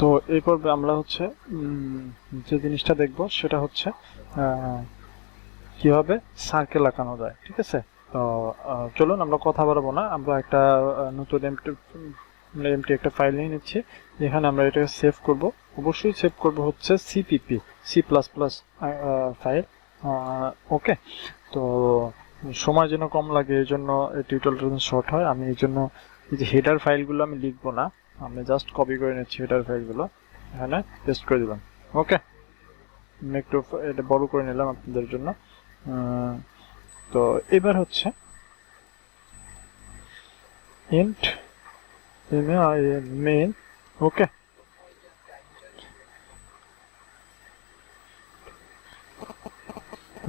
তো এই পর্বে আমরা হচ্ছে যে জিনিসটা দেখব সেটা হচ্ছে কিভাবে সার্কেল আঁকানো যায়, ঠিক আছে? তো চলুন আমরা কথা বাড়াবো না, আমরা একটা নতুন এমটি একটা ফাইল নিয়ে নিচ্ছি, যেখানে আমরা এটাকে সেভ করব। অবশ্যই সেভ করব হচ্ছে সিপিপি, C++ ফাইল। ওকে, তো সময় যেন কম লাগে এই জন্য টিউটোরিয়ালটা শর্ট হয়, আমি এই জন্য এই যে হেডার ফাইলগুলো আমি লিখবো না, আমি জাস্ট কপি করে নিচ্ছি হেডার ফাইলগুলো, এখানে পেস্ট করে দিলাম। ওকে, আমি একটু এটা বড় করে নিলাম আপনাদের জন্য। তো এবার হচ্ছে ইন্ট মেইন। ওকে,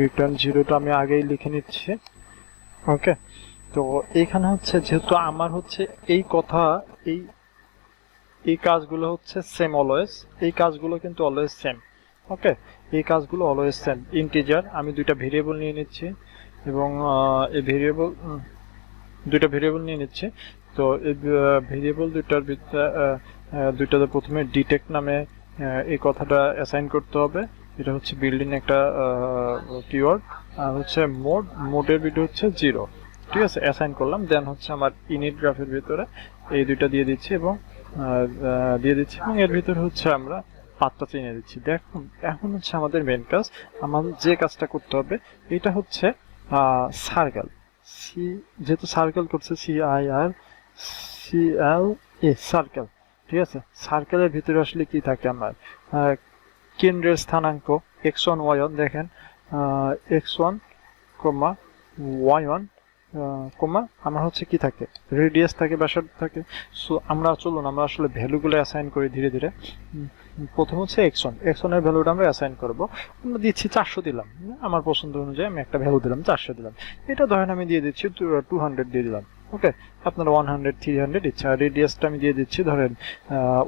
রিটার্ন জিরোটা আমি আগেই লিখে নিচ্ছি। ওকে, তো এইখানে হচ্ছে যেহেতু আমার হচ্ছে এই কথা, এই এই কাজগুলো হচ্ছে সেম অলওয়েজ, এই কাজগুলো কিন্তু অলওয়েজ সেম। ওকে, এই কাজগুলো অলওয়েজ সেম। ইন্টিজার, আমি দুইটা ভেরিয়েবল নিয়ে নিচ্ছি এবং এই দুইটা ভেরিয়েবল নিয়ে নিচ্ছি। তো এই ভেরিয়েবল দুইটার দুইটাতে প্রথমে ডিটেক্ট নামে এই কথাটা অ্যাসাইন করতে হবে, এটা হচ্ছে বিল্ডিং একটা কিওয়ার্ড। আর হচ্ছে মোডের ভিডিও হচ্ছে 0, ঠিক আছে, অ্যাসাইন করলাম। দেন হচ্ছে আমার ইনিট গ্রাফের ভিতরে এই দুইটা দিয়ে দিচ্ছি এবং এর ভিতরে হচ্ছে আমরা পাতটা চিনে দিচ্ছি। দেখুন, এখন হচ্ছে আমাদের মেন কাজ, আমাদের যে কাজটা করতে হবে এটা হচ্ছে সার্কেল। সি, যেহেতু সার্কেল করছে, CIRCLA, সার্কেল, ঠিক আছে। সার্কেলের ভিতরে আসলে কি থাকে আমার কেন্দ্রের স্থানাঙ্ক x1 y1, দেখেন x1 y1 আমার হচ্ছে কি থাকে, রেডিয়াস থাকে, ব্যাসার্ধ থাকে। সো চলুন আমরা আসলে ভ্যালুগুলো অ্যাসাইন করি ধীরে ধীরে। প্রথম হচ্ছে x1 এর ভ্যালুটা আমরা অ্যাসাইন করব। আমরা দিচ্ছি 400 দিলাম, আমার পছন্দ অনুযায়ী আমি একটা ভ্যালু দিলাম, 400 দিলাম। এটা ধরেন আমি দিয়ে দিচ্ছি 200 দিয়ে দিলাম। ওকে, আপনারা 100, 300 ইচ্ছা। রেডিয়াসটা আমি দিয়ে দিচ্ছি ধরেন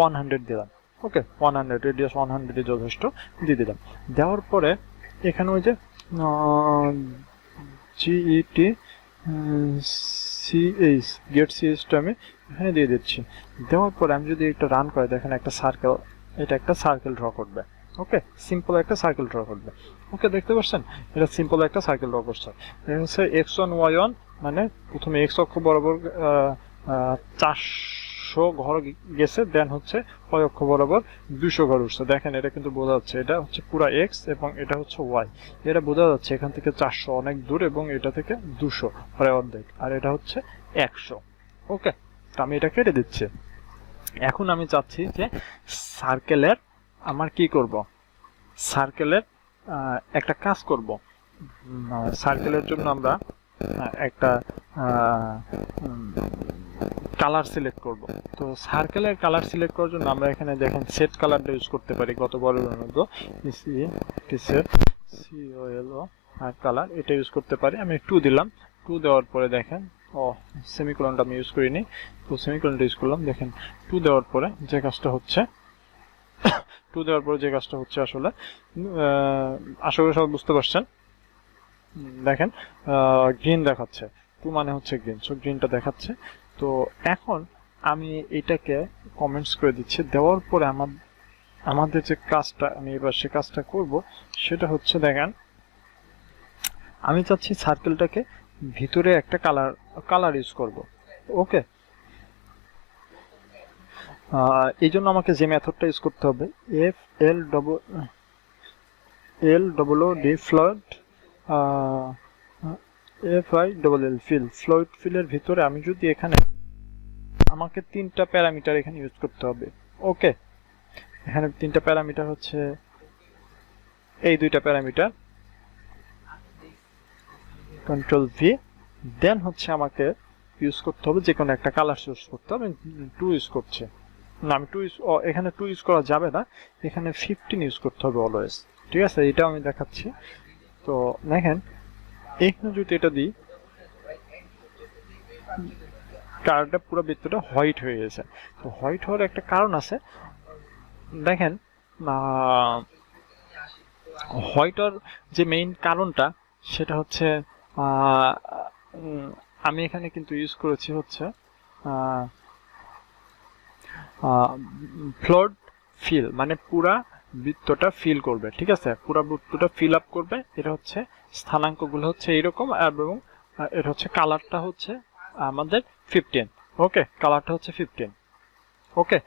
100 দিলাম। ওকে, 100, রেডিয়াস 100 যথেষ্ট, দিয়ে দিলাম। দেওয়ার পরে এখানে ওই যে GET CH, গেট CHটা আমি এখানে দিয়ে দিচ্ছি। দেওয়ার পরে আমি যদি এটা রান করে দেখেন একটা সার্কেল, এটা একটা সার্কেল ড্র করবে। ওকে, সিম্পল একটা সার্কেল ড্র করবে। ওকে, দেখতে পাচ্ছেন এটা সিম্পল একটা সার্কেল ড্র করছে। এটা হচ্ছে x1 y1, মানে প্রথমে x অক্ষ বরাবর 400 ঘর গেছে, দেন হচ্ছে y অক্ষ বরাবর 200 ঘর উঠছে। দেখেন এটা কিন্তু বোঝা যাচ্ছে, এটা হচ্ছে পুরা x এবং এটা হচ্ছে y। এটা বোঝা যাচ্ছে এখান থেকে 400 অনেক দূর এবং এটা থেকে 200 প্রায় অর্ধেক, আর এটা হচ্ছে 100। ওকে, তো আমি এটা কেটে দিচ্ছি। এখন আমি চাচ্ছি যে সার্কেলের আমার কি করব, সার্কেলের একটা কাজ করব। সার্কেলের জন্য আমরা একটা কালার সিলেক্ট করব। তো সার্কেলের কালার সিলেক্ট করার জন্য আমরা এখানে দেখেন সেট কালারটা ইউজ করতে পারি, গত বড়ের মতো সেট COLO আর কালার, এটা ইউজ করতে পারি। আমি 2 দিলাম, 2 দেওয়ার পরে দেখেন সেমিকোলনটা আমি ইউজ করিনি, তো সেমিকোলনটা ইউজ করলাম। দেখেন 2 দেওয়ার পরে যে কাজটা হচ্ছে আসলে আশা করি সবাই বুঝতে পারছেন। দেখেন গ্রিন দেখাচ্ছে, 2 মানে হচ্ছে গ্রিন, সো গ্রিনটা দেখাচ্ছে। তো এখন আমি এটাকে কমেন্টস করে দিচ্ছি। দেওয়ার পরে আমাদের যে কাজটা, আমি এবার সে কাজটা করব, সেটা হচ্ছে দেখেন আমি চাচ্ছি সার্কেলটাকে ভিতরে একটা কালার ইউজ করব। ওকে, এই জন্য আমাকে যে মেথডটা ইউজ করতে হবে, FLOOD ফ্লয়েড, FILL ফ্লয়েড ফিলের ভিতরে আমি যদি এখানে, আমাকে 3টা প্যারামিটার এখানে ইউজ করতে হবে। ওকে, এখানে 3টা প্যারামিটার হচ্ছে এই 2টা প্যারামিটার, Ctrl+V। দেন হচ্ছে আমাকে ইউজ করতে হবে যে কোনো একটা কালার চুজ করতে হবে। 2 ইউজ করছে না, আমি 2 এখানে 2 ইউজ করা যাবে না, এখানে 15 ইউজ করতে হবে অলওয়েজ, ঠিক আছে। এটা আমি দেখাচ্ছি। তো দেখেন এখানে যদি এটা দিই, কালারটা পুরো বৃত্তটা হোয়াইট হয়ে গেছে। তো হোয়াইট হওয়ার একটা কারণ আছে, দেখেন হোয়াইট হওয়ার যে মেইন কারণটা সেটা হচ্ছে আমি এখানে কিন্তু ইউজ করেছি হচ্ছে ফ্লোট ফিল, মানে পুরা বৃত্তটা ফিল করবে, ঠিক আছে, পুরা বৃত্তটা ফিল আপ করবে। এটা হচ্ছে স্থানাঙ্কগুলো হচ্ছে এইরকম, এবং এটা হচ্ছে কালারটা হচ্ছে আমাদের 15। ওকে, কালারটা হচ্ছে 15। ওকে,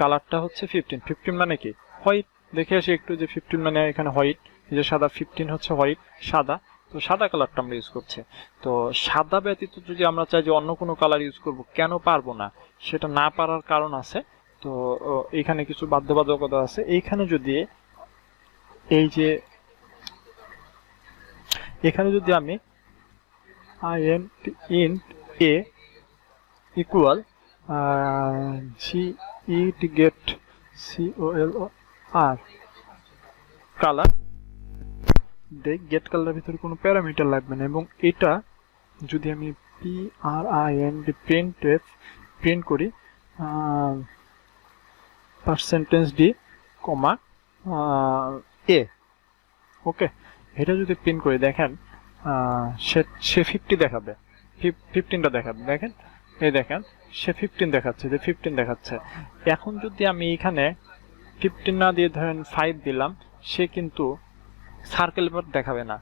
কালারটা হচ্ছে 15। 15 মানে কি? হোয়াইট। দেখে আসি একটু যে 15 মানে এখানে হোয়াইট, এই যে সাদা, 15 হচ্ছে হোয়াইট, সাদা। তো সাদা কালারটা আমরা ইউজ করছি। তো সাদা ব্যতীত যদি আমরা চাই যে অন্য কোনো কালার ইউজ করব, কেন পারবো না? সেটা না পারার কারণ আছে। তো এখানে কিছু বাধ্যবাধকতা আছে। এইখানে যদি এই যে এখানে যদি আমি int a equal get color colour দেখ, গেট কালারের ভিতরে কোনো প্যারামিটার লাগবে না, এবং এটা যদি আমি প্রিন্ট করি %d, a, ওকে, এটা যদি প্রিন্ট করি দেখেন সে 50 দেখাবে, 15টা দেখাবে। দেখেন, এই দেখেন সে 15 দেখাচ্ছে, যে 15 দেখাচ্ছে। এখন যদি আমি এখানে 15 না দিয়ে ধরেন 5 দিলাম, সে কিন্তু সার্কেল এবার দেখাবে না।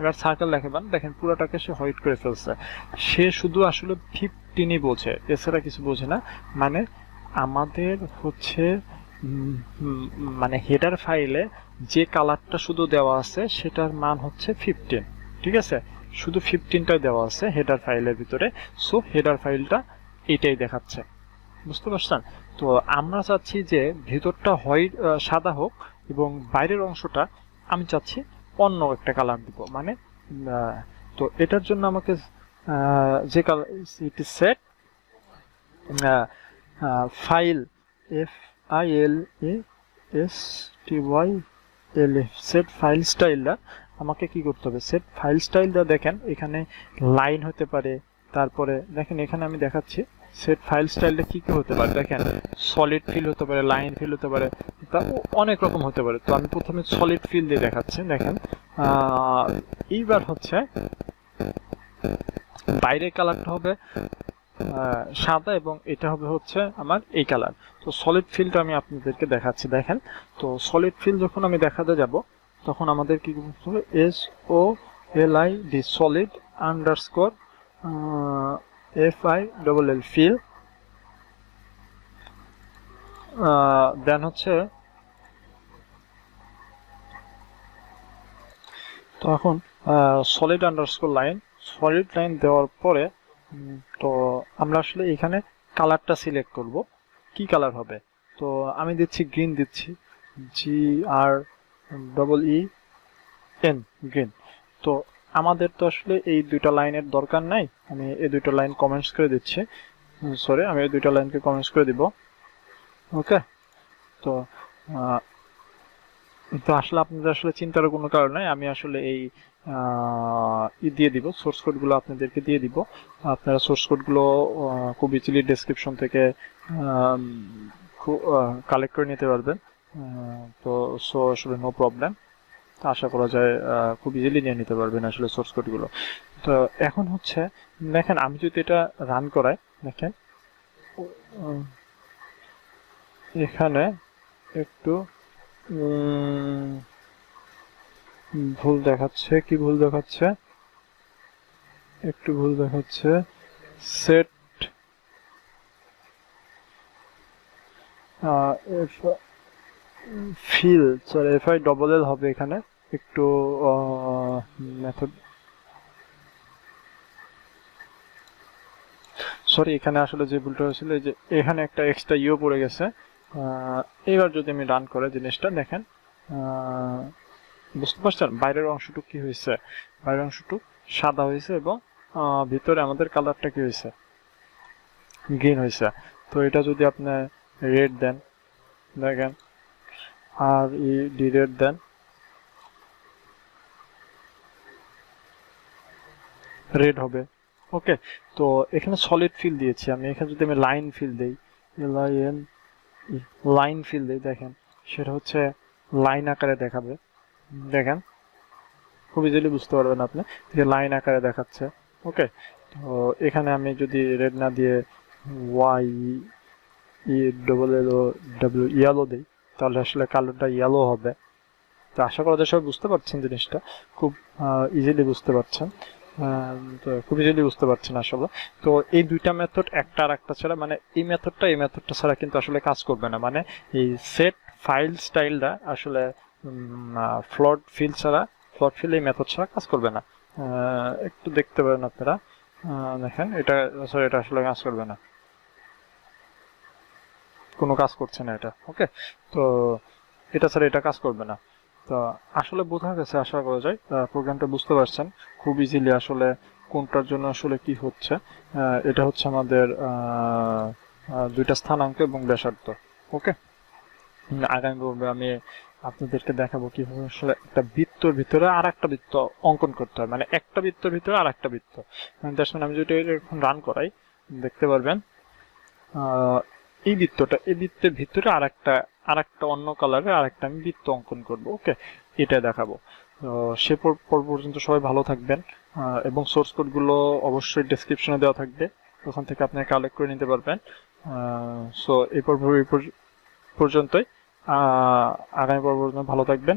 এবার সার্কেল দেখাবেন, দেখেন পুরোটাকে সে হোয়াইট করে ফেলছে। সে শুধু আসলে 15ই বোঝে, এছাড়া কিছু বোঝে না। মানে আমাদের হচ্ছে মানে হেডার ফাইলে যে কালারটা শুধু দেওয়া আছে সেটার মান হচ্ছে 15, ঠিক আছে, শুধু 15টাই দেওয়া আছে হেডার ফাইলের ভিতরে। সো হেডার ফাইলটা এটাই দেখাচ্ছে, বুঝতে পারছেন? তো আমরা চাচ্ছি যে ভিতরটা হোয়াইট সাদা হোক, এবং বাইরের অংশটা আমি চাচ্ছি অন্য একটা কালার দিব। মানে তো এটার জন্য আমাকে যে colour it is set file FILASTYLA set file স্টাইলটা আমাকে কি করতে হবে? সেট ফাইল স্টাইলটা দেখেন এখানে লাইন হতে পারে, তারপরে দেখেন এখানে আমি দেখাচ্ছি সেট ফাইল স্টাইলটা কি কি হতে পারে। দেখেন সলিড ফিল হতে পারে, লাইন ফিল হতে পারে, তা অনেক রকম হতে পারে। তো আমি প্রথমে সলিড ফিল দিয়ে দেখাচ্ছি। দেখেন এইবার হচ্ছে বাইরের কালারটা হবে সাদা, এবং এটা হবে হচ্ছে আমার এই কালার। তো সলিড ফিলটা আমি আপনাদেরকে দেখাচ্ছি। দেখেন, তো সলিড ফিল যখন আমি দেখাতে যাব, তখন আমাদের কি করতে হবে? SOLID solid underscore FILL fill, then হচ্ছে তো এখন solid underscore line, solid line দেওয়ার পরে তো আমরা আসলে এখানে কালারটা সিলেক্ট করব, কি কালার হবে। তো আমি দিচ্ছি গ্রিন, দিচ্ছি GREEN, গ্রিন। তো আমাদের তো আসলে এই দুইটা লাইনের দরকার নাই, আমি এই দুইটা লাইন কমেন্টস করে দিচ্ছি। সরি, আমি এই দুইটা লাইনকে কমেন্টস করে দিব। ওকে, তো তো আসলে আপনাদের আসলে চিন্তার কোনো কারণ নাই, আমি আসলে এই দিয়ে দিব, সোর্স কোডগুলো আপনাদেরকে দিয়ে দিব। আপনারা সোর্স কোডগুলো খুব ইজিলি ডেসক্রিপশন থেকে কালেক্ট করে নিতে পারবেন। তো সো আসলে নো প্রবলেম, আশা করা যায় খুব ইজিলি নিয়ে নিতে পারবেন আসলে সোর্স কোডগুলো। তো এখন হচ্ছে দেখেন, আমি যদি এটা রান করাই, দেখেন এখানে একটু ভুল দেখাচ্ছে। কি ভুল দেখাচ্ছে? একটু ভুল দেখাচ্ছে। সেট ফিল, সরি FILL হবে এখানে একটু মেথড, সরি এখানে আসলে যে ভুলটা হয়েছিল যে এখানে একটা এক্সট্রা ইও পড়ে গেছে। এবার যদি আমি রান করে জিনিসটা দেখেন, বুঝতে পারছেন বাইরের অংশটুকু কি হয়েছে? বাইরের অংশটুকু সাদা হয়েছে, এবং ভিতরে আমাদের কালারটা কি হয়েছে? গ্রিন হয়েছে। তো এটা যদি আপনি রেড দেন, দেখেন RED রেড দেন, রেড হবে। ওকে, তো এখানে সলিড ফিল দিয়েছি আমি। এখানে যদি আমি লাইন ফিল দেই, লাইন ফিল দেই, দেখেন সেটা হচ্ছে লাইন আকারে দেখাবে। দেখেন খুব ইজিলি বুঝতে পারবেন আপনি যে লাইন আকারে দেখাচ্ছে। ওকে, তো এখানে আমি যদি রেড না দিয়ে YELLOW ইয়েলো দিই, তাহলে আসলে কালারটা ইয়েলো হবে। তো আশা করা যায় সবাই বুঝতে পারছেন জিনিসটা, খুব ইজিলি বুঝতে পারছেন। তো খুব ইজিলি বুঝতে পারছেন আসলে। তো এই দুইটা মেথড একটা আর একটা ছাড়া, মানে এই মেথডটা ছাড়া কিন্তু আসলে কাজ করবে না। মানে এই সেট ফাইল স্টাইলটা আসলে ফ্লোট ফিল ছাড়া, ফ্লোট ফিল এই মেথড ছাড়া কাজ করবে না। একটু দেখতে পারেন আপনারা, দেখেন এটা, সরি এটা আসলে কাজ করবে না, কোনো কাজ করছে না এটা। ওকে, তো এটা ছাড়া এটা কাজ করবে না। তো আসলে বোঝা গেছে, আশা করা যায় প্রোগ্রামটা বুঝতে পারছেন খুব ইজিলি আসলে কোনটার জন্য আসলে কি হচ্ছে। এটা হচ্ছে আমাদের দুইটা স্থানাঙ্ক এবং ব্যাসার্ধ। ওকে, আগামী পর্বে আমি আপনাদেরকে দেখাবো কিভাবে আসলে একটা বৃত্তর ভিতরে আর একটা বৃত্ত অঙ্কন করতে হয়, মানে একটা বৃত্তের ভিতরে আর একটা বৃত্ত। দেখবেন আমি যদি এটা এখন রান করাই, দেখতে পারবেন এই বৃত্তটা, এই বৃত্তের ভিতরে আর একটা অন্য কালারের আর একটা আমি বৃত্ত অঙ্কন করব। ওকে, এটা দেখাবো। তো সে পর্যন্ত সবাই ভালো থাকবেন, এবং সোর্স কোডগুলো অবশ্যই ডেসক্রিপশনে দেওয়া থাকবে, ওখান থেকে আপনি কালেক্ট করে নিতে পারবেন। সো এই পর্যন্তই। আগামী পর্ব পর্যন্ত ভালো থাকবেন।